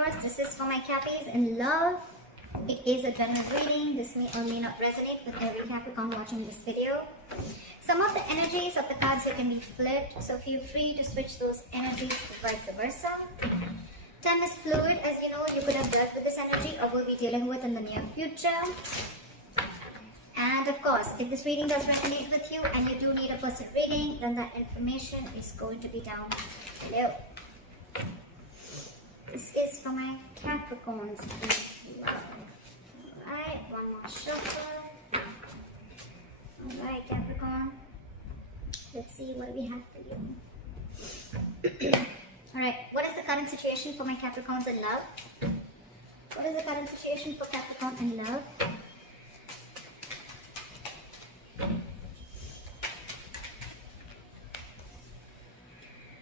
yours. This is for my Cappies in love. It is a general reading. This may or may not resonate with every Capricorn watching this video. Some of the energies of the cards here can be flipped, so feel free to switch those energies vice versa. Time is fluid, as you know. You could have dealt with this energy or will be dealing with in the near future. And of course, if this reading does resonate with you and you do need a person reading, then that information is going to be down below. This is for my Capricorns in love. Alright, one more shuffle. Alright, Capricorn. Let's see what we have for you. Alright, what is the current situation for my Capricorns in love? What is the current situation for Capricorn in love?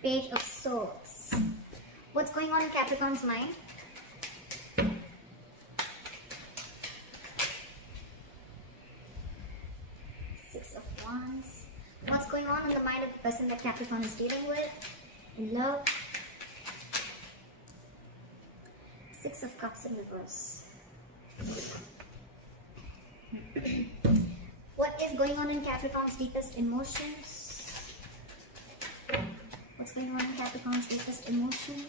Page of Swords. What's going on in Capricorn's mind? Six of Wands. What's going on in the mind of the person that Capricorn is dealing with? In love. Six of Cups in reverse. What is going on in Capricorn's deepest emotions? What's going on in Capricorn's deepest emotions?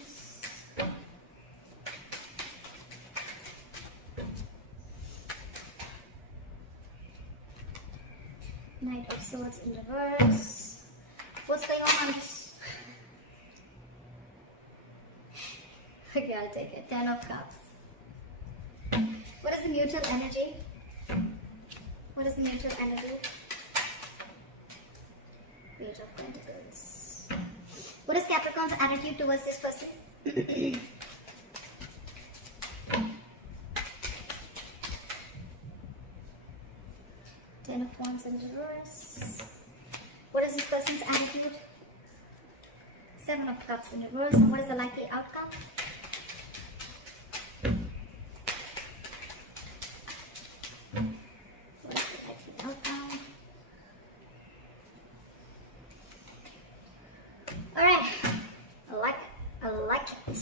Knight of Swords in reverse. What's going on this? Okay, I'll take it. 10 of Cups. What is the mutual energy? What is the mutual energy? Page of Pentacles. What is Capricorn's attitude towards this person? 10 of Wands in reverse. What is this person's attitude? 7 of Cups in reverse. And what is the likely outcome? What is the likely outcome? Alright. I like it.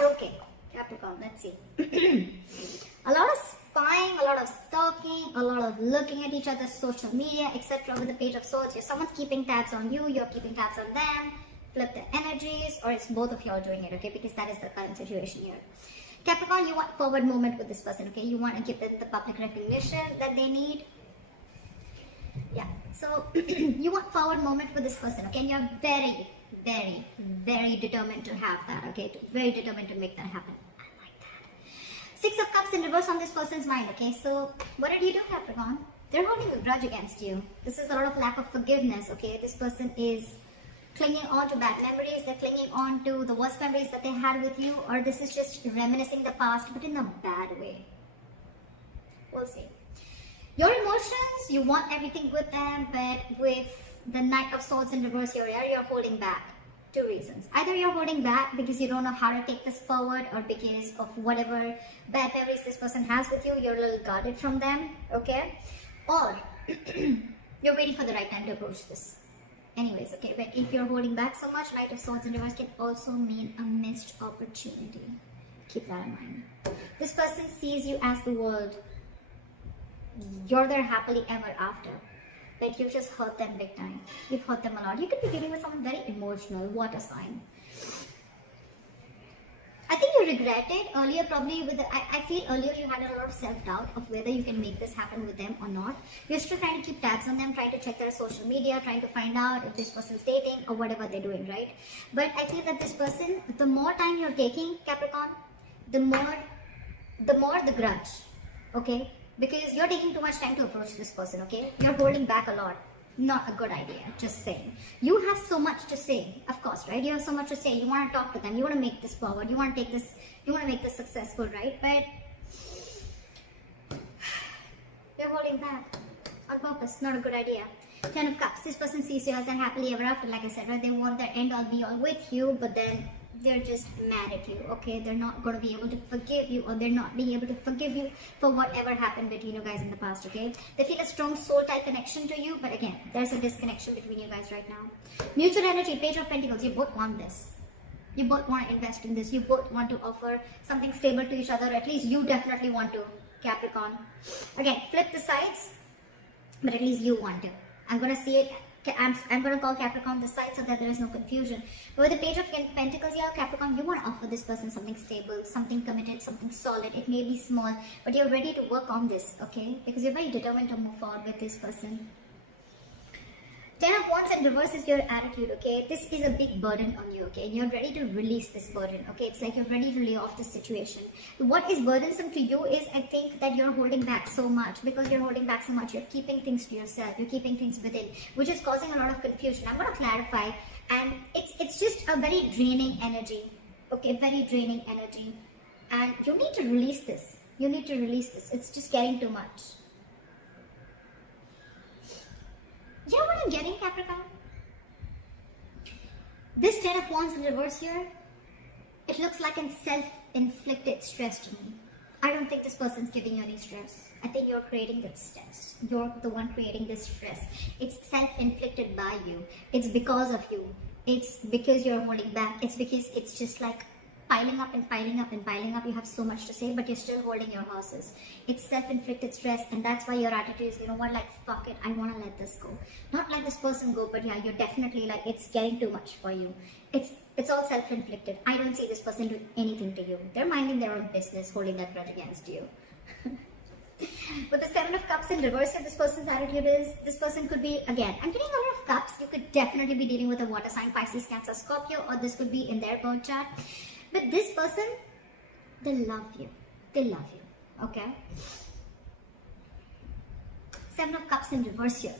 Okay, Capricorn, let's see. A lot of spying, a lot of stalking, a lot of looking at each other's social media, etc. With the Page of Swords, someone's keeping tabs on you, you're keeping tabs on them. Flip the energies, or it's both of you all doing it, okay? Because that is the current situation here. Capricorn, you want forward movement with this person, okay? You want to give them the public recognition that they need. Yeah, so you want forward movement with this person, okay? And you're very, very, very determined to have that, okay? Very determined to make that happen. I like that. 6 of Cups in reverse on this person's mind, okay? So what did you do, Capricorn? They're holding a grudge against you. This is a lot of lack of forgiveness, okay? This person is clinging on to bad memories. They're clinging on to the worst memories that they had with you, or this is just reminiscing the past, but in a bad way. We'll see. Your emotions, you want everything with them, but with the Knight of Swords in reverse here, you're holding back. 2 reasons. Either you're holding back because you don't know how to take this forward, or because of whatever bad memories this person has with you, you're a little guarded from them, okay? Or you're waiting for the right time to approach this. Anyways, okay, but if you're holding back so much, Knight of Swords in reverse can also mean a missed opportunity. Keep that in mind. This person sees you as the world. You're their happily ever after, but you've just hurt them big time. You've hurt them a lot. You could be dealing with someone very emotional, water sign. I think you regretted earlier, probably with the, I feel earlier you had a lot of self-doubt of whether you can make this happen with them or not. You're still trying to keep tabs on them, trying to check their social media, trying to find out if this person's dating or whatever they're doing, right? But I feel that this person, the more time you're taking, Capricorn, the more the grudge, okay? Because you're taking too much time to approach this person, okay? You're holding back a lot. Not a good idea, just saying. You have so much to say, of course, right? You have so much to say. You want to talk to them. You want to make this forward. You want to take this, you want to make this successful, right? But you're holding back on purpose. Not a good idea. 10 of Cups. This person sees you as their happily ever after, like I said, right? They want their end all be all with you, but then they're just mad at you, okay? They're not going to be able to forgive you, or they're not being able to forgive you for whatever happened between you guys in the past, okay? They feel a strong soul type connection to you, but again, there's a disconnection between you guys right now. Mutual energy, Page of Pentacles, you both want this. You both want to invest in this. You both want to offer something stable to each other. At least you definitely want to, Capricorn. Again, flip the sides, but at least you want to. I'm going to see it. I'm going to call Capricorn the side so that there is no confusion. But with the Page of Pentacles here, Capricorn, you want to offer this person something stable, something committed, something solid. It may be small, but you're ready to work on this, okay? Because you're very determined to move forward with this person. 10 of Wands in reverse is your attitude, okay? This is a big burden on you, okay? And you're ready to release this burden, okay? It's like you're ready to lay off this situation. What is burdensome to you is, I think, that you're holding back so much. Because you're holding back so much, you're keeping things to yourself. You're keeping things within, which is causing a lot of confusion. I'm going to clarify. And it's just a very draining energy, okay? Very draining energy. And you need to release this. You need to release this. It's just getting too much. You know what I'm getting, Capricorn? This 10 of Wands in reverse here, it looks like a self-inflicted stress to me. I don't think this person's giving you any stress. I think you're creating this stress. You're the one creating this stress. It's self-inflicted by you. It's because of you. It's because you're holding back. It's because it's just like piling up and piling up and piling up. You have so much to say, but you're still holding your horses. It's self-inflicted stress, and that's why your attitude is, you know what, like, fuck it, I want to let this go. Not let this person go, but yeah, you're definitely like, it's getting too much for you. It's all self-inflicted. I don't see this person doing anything to you. They're minding their own business, holding that grudge against you. With the 7 of Cups in reverse, this person's attitude is, this person could be, again, I'm getting a lot of cups. You could definitely be dealing with a water sign, Pisces, Cancer, Scorpio, or this could be in their birth chart. But this person, they love you. They love you. Okay? 7 of Cups in reverse here.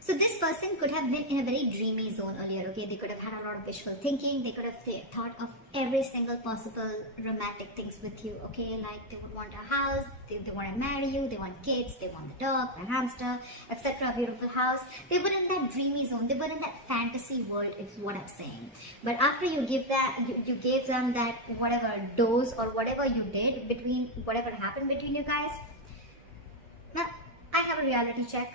So this person could have been in a very dreamy zone earlier, okay? They could have had a lot of wishful thinking. They could have thought of every single possible romantic things with you, okay? Like they would want a house, they want to marry you, they want kids, they want a dog, a hamster, etc., a beautiful house. They were in that dreamy zone. They were in that fantasy world, is what I'm saying. But after you give that, you gave them that whatever dose or whatever you did between, whatever happened between you guys. Now, I have a reality check.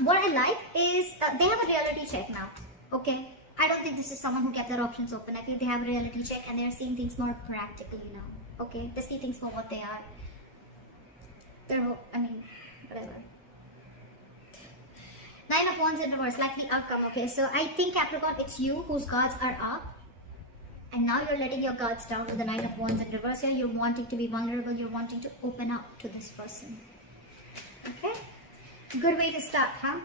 What I like is they have a reality check now, okay? I don't think this is someone who kept their options open. I feel they have a reality check and they're seeing things more practically now, okay? They see things for what they are. Whatever. 9 of Wands in reverse, likely outcome, okay? So I think, Capricorn, it's you whose guards are up. And now you're letting your guards down with the 9 of Wands in reverse here. You're wanting to be vulnerable. You're wanting to open up to this person, okay? Good way to start, huh?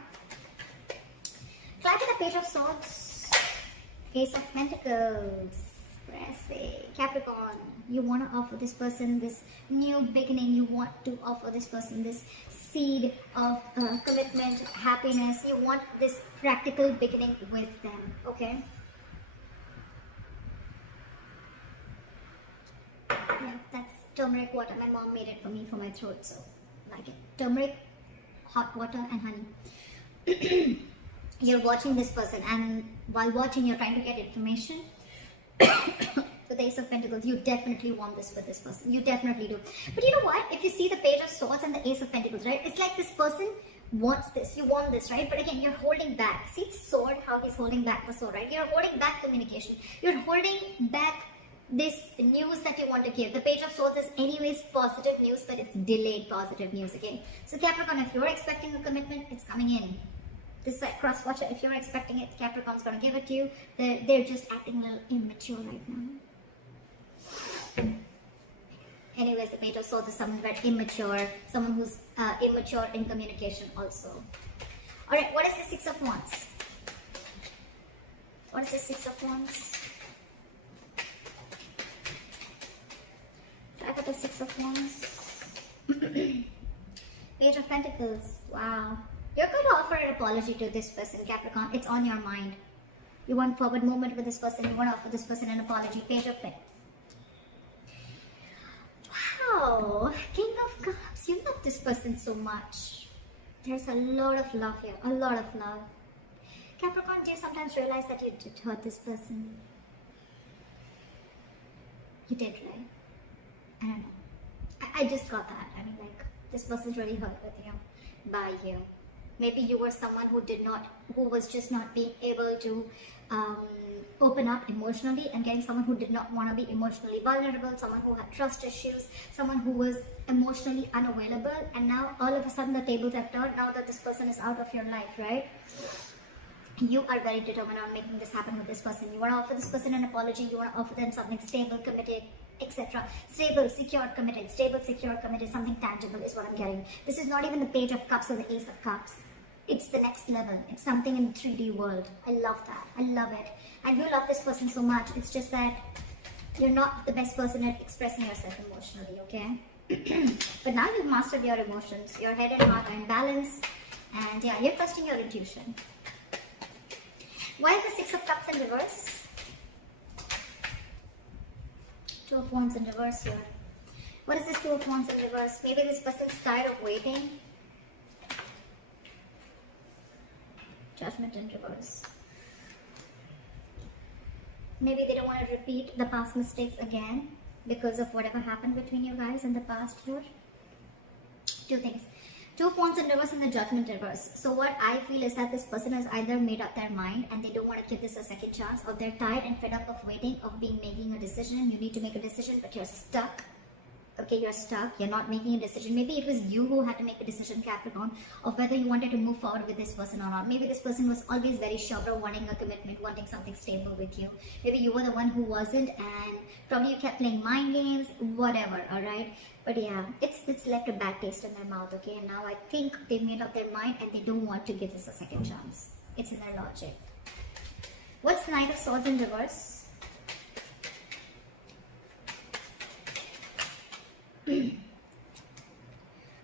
Clapping the Page of Swords, Ace of Pentacles, Capricorn, you want to offer this person this new beginning. You want to offer this person this seed of commitment, happiness. You want this practical beginning with them, okay? Yeah, that's turmeric water. My mom made it for me for my throat, so I like it. Turmeric, hot water and honey. You're watching this person, and while watching you're trying to get information. With the Ace of Pentacles, you definitely want this for this person. You definitely do. But you know what? If you see the Page of Swords and the Ace of Pentacles, right? It's like this person wants this. You want this, right? But again, you're holding back. See the sword, how he's holding back the sword, right? You're holding back communication. You're holding back this news that you want to give. The Page of Swords is anyways positive news, but it's delayed positive news again. So Capricorn, if you're expecting a commitment, it's coming in. This is like cross watcher. If you're expecting it, Capricorn's going to give it to you. They're just acting a little immature right now. Anyways, the Page of Swords is someone very immature, someone who's immature in communication also. Alright, what is the Six of Wands? What is the Six of Wands? Try for the Six of Wands. Page of Pentacles. Wow. You're going to offer an apology to this person, Capricorn. It's on your mind. You want forward movement with this person. You want to offer this person an apology. Page of Pentacles. Wow. King of Cups. You love this person so much. There's a lot of love here. A lot of love. Capricorn, do you sometimes realize that you did hurt this person? You did, right? I don't know. I just got that. I mean, like, this person's really hurt with you, by you. Maybe you were someone who was just not being able to open up emotionally, and getting someone who did not want to be emotionally vulnerable, someone who had trust issues, someone who was emotionally unavailable, and now all of a sudden the tables have turned now that this person is out of your life, right? You are very determined on making this happen with this person. You want to offer this person an apology, you want to offer them something stable, committed, etc. Stable, secure, committed. Stable, secure, committed. Something tangible is what I'm getting. This is not even the Page of Cups or the Ace of Cups. It's the next level. It's something in the 3D world. I love that. I love it. And you love this person so much. It's just that you're not the best person at expressing yourself emotionally, okay? But now you've mastered your emotions. Your head and heart are in balance. And yeah, you're trusting your intuition. Why is the Six of Cups in reverse? Two of Wands in reverse here. What is this Two of Wands in reverse? Maybe this person's tired of waiting. Judgment in reverse. Maybe they don't want to repeat the past mistakes again because of whatever happened between you guys in the past here. Two things. Two of Wands in reverse and the Judgment in reverse. So what I feel is that this person has either made up their mind and they don't want to give this a second chance, or they're tired and fed up of waiting, of making a decision. You need to make a decision, but you're stuck. Okay, you're stuck. You're not making a decision. Maybe it was you who had to make a decision, Capricorn, of whether you wanted to move forward with this person or not. Maybe this person was always very sure of wanting a commitment, wanting something stable with you. Maybe you were the one who wasn't, and probably you kept playing mind games, whatever, alright? But yeah, it's left a bad taste in their mouth, okay? And now I think they made up their mind and they don't want to give this a second chance. It's in their logic. What's the Knight of Swords in reverse?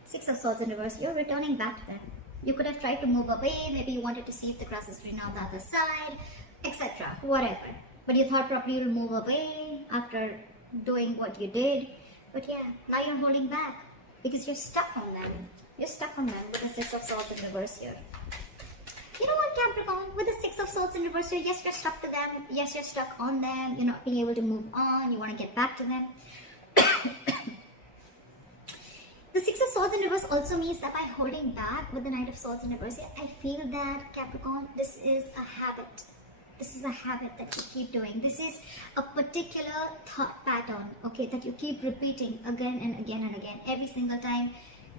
Six of Swords in reverse. You're returning back to them. You could have tried to move away. Maybe you wanted to see if the grass is green on the other side, etc. Whatever. But you thought probably you'll move away after doing what you did. But yeah, now you're holding back because you're stuck on them. You're stuck on them with the Six of Swords in reverse here. You know what, Capricorn? With the Six of Swords in reverse here, yes, you're stuck to them. Yes, you're stuck on them. You're not being able to move on. You want to get back to them. The Six of Swords in reverse also means that by holding back with the Knight of Swords in reverse, I feel that, Capricorn, this is a habit. This is a habit that you keep doing. This is a particular thought pattern, okay, that you keep repeating again and again and again. Every single time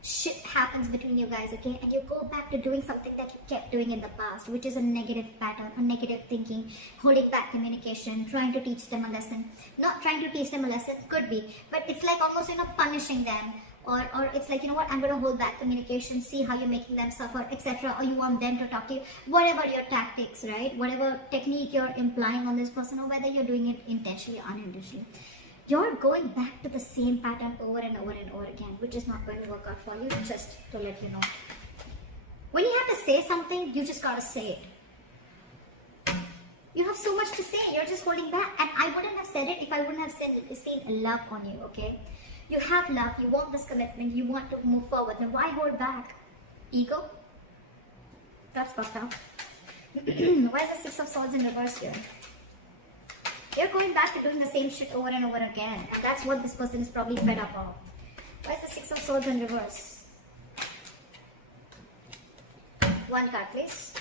shit happens between you guys, okay, and you go back to doing something that you kept doing in the past, which is a negative pattern, a negative thinking, holding back communication, trying to teach them a lesson. Not trying to teach them a lesson, could be, but it's like almost, punishing them. Or it's like, you know what, I'm going to hold back communication, see how you're making them suffer, etc. Or you want them to talk to you. Whatever your tactics, right? Whatever technique you're implying on this person, or whether you're doing it intentionally or unintentionally. You're going back to the same pattern over and over and over again, which is not going to work out for you, just to let you know. When you have to say something, you just got to say it. You have so much to say, you're just holding back. And I wouldn't have said it if I wouldn't have seen love on you, okay? You have love, you want this commitment, you want to move forward. Then why hold back? Ego? That's fucked up. Why is the Six of Swords in reverse here? You're going back to doing the same shit over and over again. And that's what this person is probably fed up of. Why is the Six of Swords in reverse? One card, please.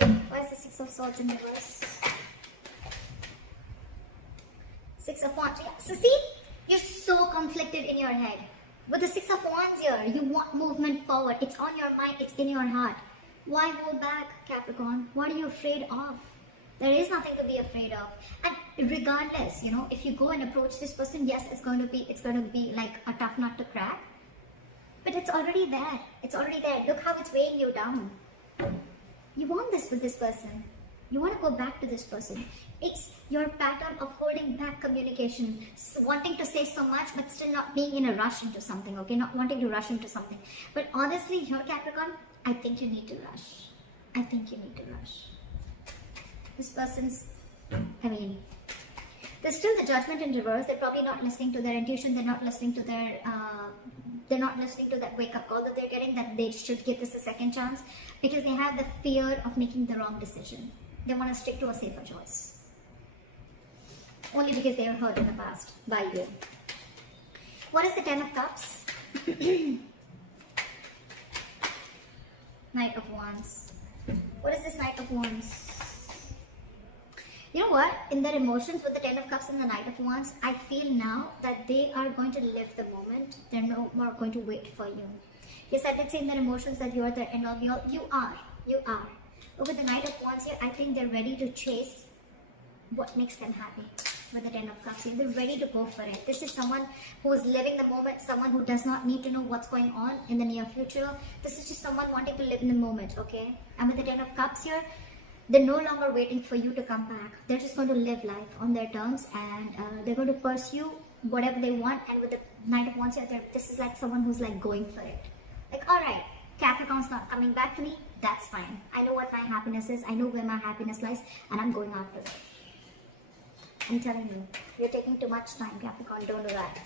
Why is the Six of Swords in reverse? Six of Wands. Yeah. So see, you're so conflicted in your head. With the Six of Wands here, you want movement forward. It's on your mind, it's in your heart. Why hold back, Capricorn? What are you afraid of? There is nothing to be afraid of. And regardless, if you go and approach this person, yes, it's going to be like a tough nut to crack. But it's already there. It's already there. Look how it's weighing you down. You want this with this person. You want to go back to this person. It's your pattern of holding back communication, wanting to say so much but still not being in a rush into something, okay? Not wanting to rush into something. But honestly, your Capricorn, I think you need to rush. I think you need to rush. This person's, There's still the judgment in reverse. They're probably not listening to their intuition. They're not listening to their that wake-up call that they're getting, that they should give this a second chance, because they have the fear of making the wrong decision. They want to stick to a safer choice. Only because they were hurt in the past by you. What is the Ten of Cups? Knight of Wands. What is this Knight of Wands? You know what? In their emotions with the Ten of Cups and the Knight of Wands, I feel now that they are going to live the moment. They're no more going to wait for you. Yes, I did say in their emotions that you are the end all be all. You are. But with the Knight of Wands here, I think they're ready to chase what makes them happy. With the Ten of Cups here, they're ready to go for it. This is someone who is living the moment, someone who does not need to know what's going on in the near future. This is just someone wanting to live in the moment, okay? And with the Ten of Cups here, they're no longer waiting for you to come back. They're just going to live life on their terms, and they're going to pursue whatever they want. And with the Knight of Wands here, this is like someone who's like going for it. Like, alright, Capricorn's not coming back to me, that's fine. I know what my happiness is, I know where my happiness lies, and I'm going after it. I'm telling you, you're taking too much time, Capricorn, don't do that.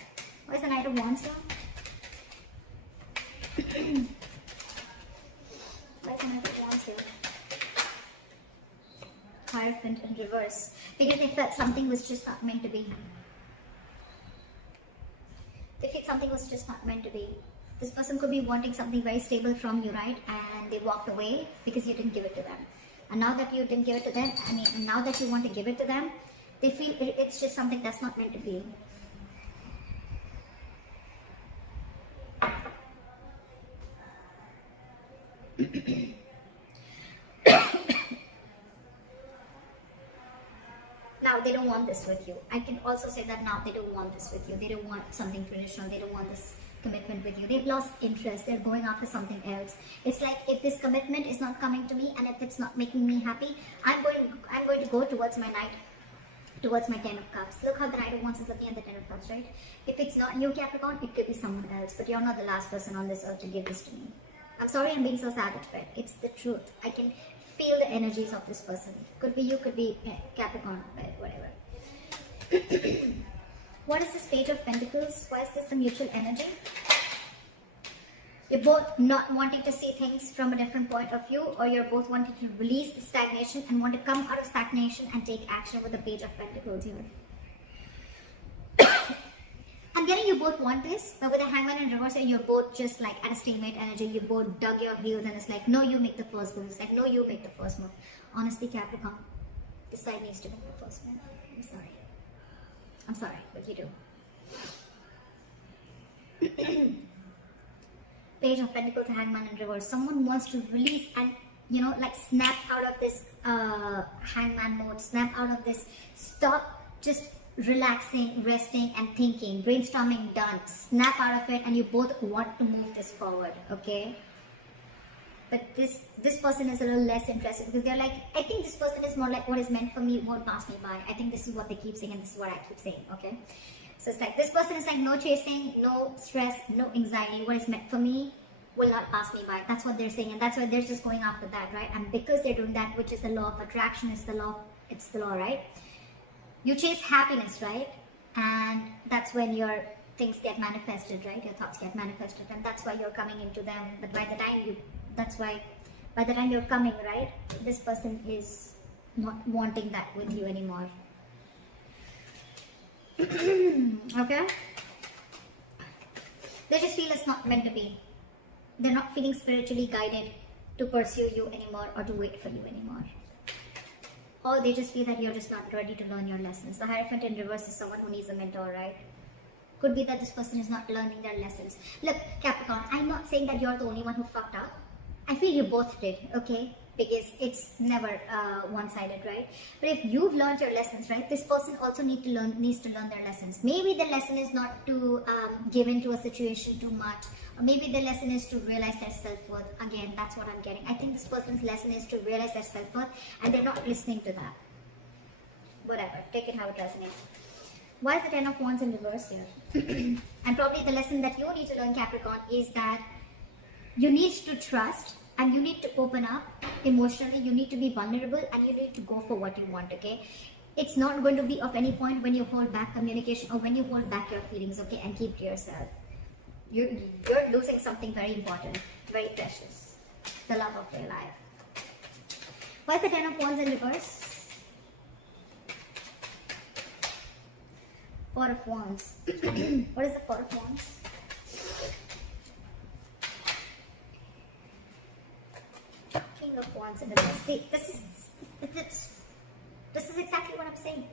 What is the Knight of Wands here? What is the Knight of Wands here? Hierophant in reverse, because they felt something was just not meant to be. They feel something was just not meant to be. This person could be wanting something very stable from you, right? And they walked away because you didn't give it to them. And now that you didn't give it to them, now that you want to give it to them, they feel it's just something that's not meant to be. Now they don't want this with you. I can also say that now they don't want this with you. They don't want something traditional. They don't want this commitment with you. They've lost interest. They're going after something else. It's like, if this commitment is not coming to me and if it's not making me happy, I'm going to go towards my Ten of Cups. Look how the Knight of Wands is looking at the Ten of Cups, right? If it's not you, Capricorn, it could be someone else. But you're not the last person on this earth to give this to me. I'm sorry I'm being so savage, but it's the truth. I can feel the energies of this person. Could be you, could be Capricorn, but whatever. What is this Page of Pentacles? Why is this the mutual energy? You're both not wanting to see things from a different point of view, or you're both wanting to release the stagnation and want to come out of stagnation and take action with the Page of Pentacles here. I'm getting you both want this, but with the Hangman in reverse, you're both just like at a stalemate energy. You both dug your heels and it's like, no, you make the first move. It's like, no, you make the first move. Honestly, Capricorn, this side needs to make the first move. I'm sorry, but you do. Page of Pentacles, Hangman in reverse. Someone wants to release and, like snap out of this Hangman mode. Snap out of this. Stop just relaxing, resting and thinking. Brainstorming done. Snap out of it, and you both want to move this forward, okay? But this person is a little less interested, because they're like, I think this person is more like, what is meant for me won't pass me by. I think this is what they keep saying, and this is what I keep saying, okay? So it's like, this person is like, no chasing, no stress, no anxiety. What is meant for me will not pass me by. That's what they're saying, and that's why they're just going after that, right? And because they're doing that, which is the law of attraction, it's the law, right? You chase happiness, right? And that's when your things get manifested, right? Your thoughts get manifested, and that's why you're coming into them. But by the time you're coming, right, this person is not wanting that with you anymore. Okay? They just feel it's not meant to be. They're not feeling spiritually guided to pursue you anymore or to wait for you anymore. Or they just feel that you're just not ready to learn your lessons. The Hierophant in reverse is someone who needs a mentor, right? Could be that this person is not learning their lessons. Look, Capricorn, I'm not saying that you're the only one who fucked up. I feel you both did, okay? Because it's never one-sided, right? But if you've learned your lessons, right, this person also needs to learn their lessons. Maybe the lesson is not to give into a situation too much. Or maybe the lesson is to realize their self-worth. Again, that's what I'm getting. I think this person's lesson is to realize their self-worth, and they're not listening to that. Whatever, take it how it resonates. Why is the Ten of Wands in reverse here? And probably the lesson that you need to learn, Capricorn, is that you need to trust and you need to open up emotionally. You need to be vulnerable and you need to go for what you want, okay? It's not going to be of any point when you hold back communication or when you hold back your feelings, okay, and keep to yourself. You're losing something very important, very precious, the love of your life. Why is the Ten of Wands in reverse? Four of Wands. What is the Four of Wands? King of Wands in reverse. See, this is exactly what I'm saying.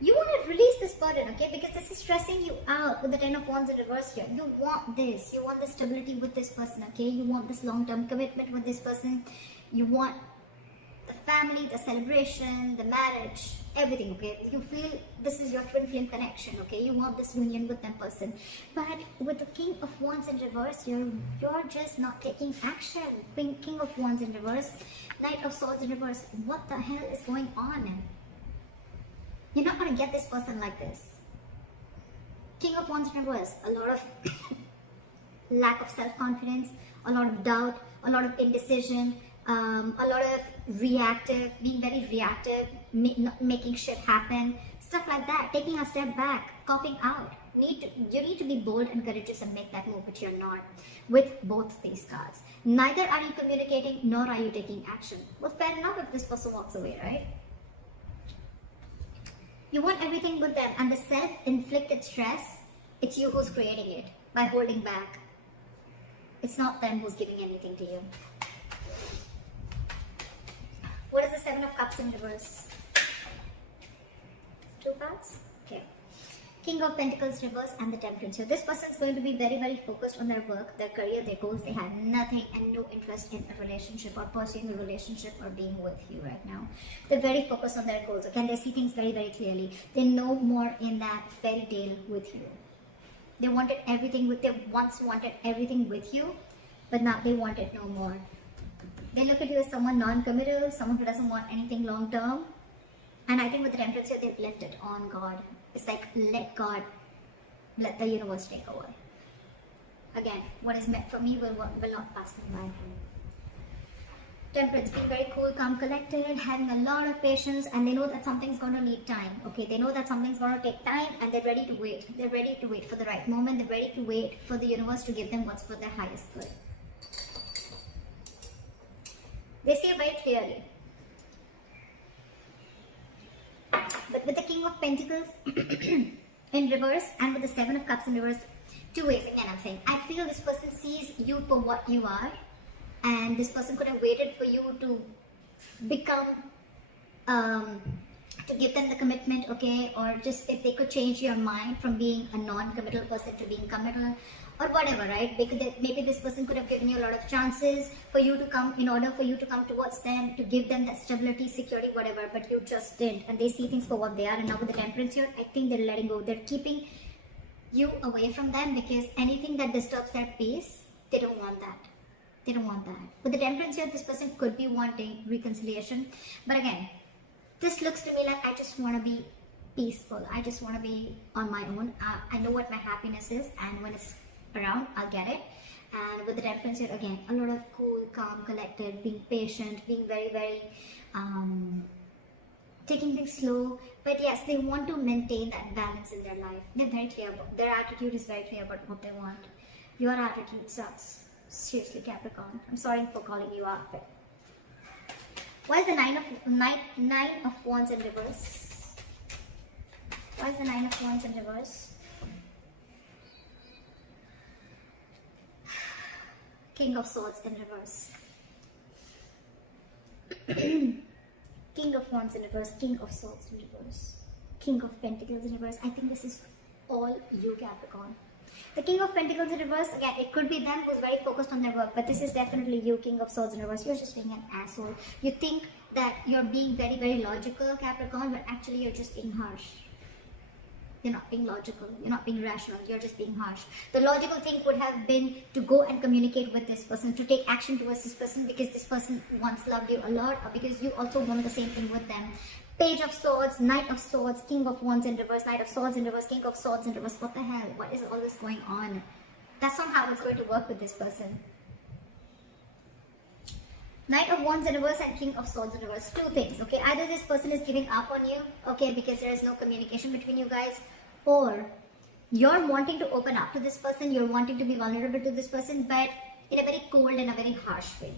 You want to release this burden, okay? Because this is stressing you out with the Ten of Wands in reverse here. You want this. You want the stability with this person, okay? You want this long-term commitment with this person. You want the family, the celebration, the marriage, everything, okay? You feel this is your twin flame connection, okay? You want this union with that person. But with the King of Wands in reverse, you're just not taking action. King of Wands in reverse, Knight of Swords in reverse. What the hell is going on? You're not going to get this person like this. King of Wands in reverse, a lot of lack of self-confidence, a lot of doubt, a lot of indecision, a lot of reactive, being very reactive, making shit happen, stuff like that, taking a step back, copping out. You need to be bold and courageous and make that move, but you're not with both these cards. Neither are you communicating, nor are you taking action. Well, fair enough if this person walks away, right? You want everything with them, and the self-inflicted stress, it's you who's creating it by holding back. It's not them who's giving anything to you. What is the Seven of Cups in reverse? Two cards? Okay. King of Pentacles reverse and the Temperance. So this person is going to be very, very focused on their work, their career, their goals. They have nothing and no interest in a relationship or pursuing a relationship or being with you right now. They're very focused on their goals. Again, they see things very, very clearly. They know more in that fairy tale with you. They once wanted everything with you, but now they want it no more. They look at you as someone non-committal, someone who doesn't want anything long-term. And I think with the Temperance here, they've left it on God. It's like, let the universe take over. Again, what is meant for me will not pass me by. Temperance, being very cool, calm, collected, having a lot of patience, and they know that something's going to need time. Okay, they know that something's going to take time, and they're ready to wait. They're ready to wait for the right moment. They're ready to wait for the universe to give them what's for their highest good. They see it very clearly. But with the King of Pentacles in reverse and with the Seven of Cups in reverse, two ways again I'm saying. I feel this person sees you for what you are, and this person could have waited for you to become, to give them the commitment, okay, or just if they could change your mind from being a non-committal person to being committal, or whatever, right? Maybe this person could have given you a lot of chances for you to come, in order for you to come towards them, to give them that stability, security, whatever, but you just didn't. And they see things for what they are. And now with the Temperance here, I think they're letting go. They're keeping you away from them because anything that disturbs their peace, they don't want that. They don't want that. With the Temperance here, this person could be wanting reconciliation. But again, this looks to me like I just want to be peaceful. I just want to be on my own. I know what my happiness is, and when it's around, I'll get it. And with the Temperance here, again, a lot of cool, calm, collected, being patient, being very, very taking things slow. But yes, they want to maintain that balance in their life. They're very clear about, their attitude is very clear about what they want. Your attitude sucks. Seriously, Capricorn. I'm sorry for calling you out, but why is the Nine of Wands in reverse? Why is the Nine of Wands in reverse? King of Swords in reverse. King of Wands in reverse. King of Swords in reverse. King of Pentacles in reverse. I think this is all you, Capricorn. The King of Pentacles in reverse, again, it could be them who's very focused on their work, but this is definitely you, King of Swords in reverse. You're just being an asshole. You think that you're being very, very logical, Capricorn, but actually you're just being harsh. You're not being logical. You're not being rational. You're just being harsh. The logical thing would have been to go and communicate with this person, to take action towards this person because this person once loved you a lot, or because you also want the same thing with them. Page of Swords, Knight of Swords, King of Wands in reverse, Knight of Swords in reverse, King of Swords in reverse. What the hell? What is all this going on? That's not how it's going to work with this person. Knight of Wands in reverse and King of Swords in reverse. Two things, okay? Either this person is giving up on you, okay, because there is no communication between you guys, or you're wanting to open up to this person, you're wanting to be vulnerable to this person, but in a very cold and a very harsh way.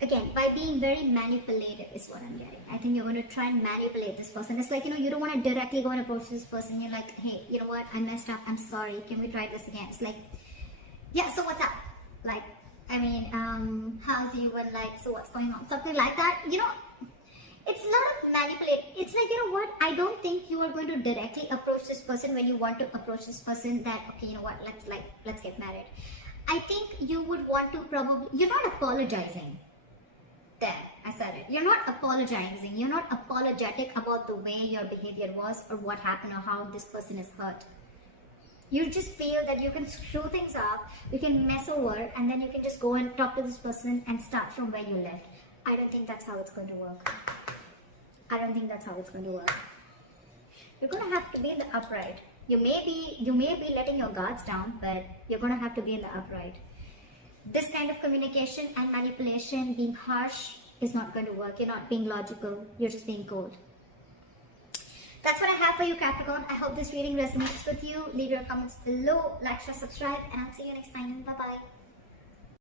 Again, by being very manipulative is what I'm getting. I think you're going to try and manipulate this person. It's like, you don't want to directly go and approach this person. You're like, hey, you know what? I messed up. I'm sorry. Can we try this again? It's like, yeah, so what's up? Like, I mean, how's you? And like, so what's going on? Something like that. It's not manipulate. It's like, you know what? I don't think you are going to directly approach this person when you want to approach this person that, okay, you know what? Let's get married. I think you would want to probably, you're not apologizing. There, I said it. You're not apologizing. You're not apologetic about the way your behavior was or what happened or how this person is hurt. You just feel that you can screw things up, you can mess over, and then you can just go and talk to this person and start from where you left. I don't think that's how it's going to work. I don't think that's how it's going to work. You're going to have to be in the upright. You may be letting your guards down, but you're going to have to be in the upright. This kind of communication and manipulation, being harsh, is not going to work. You're not being logical. You're just being cold. That's what I have for you, Capricorn. I hope this reading resonates with you. Leave your comments below, like, share, subscribe, and I'll see you next time. Bye-bye.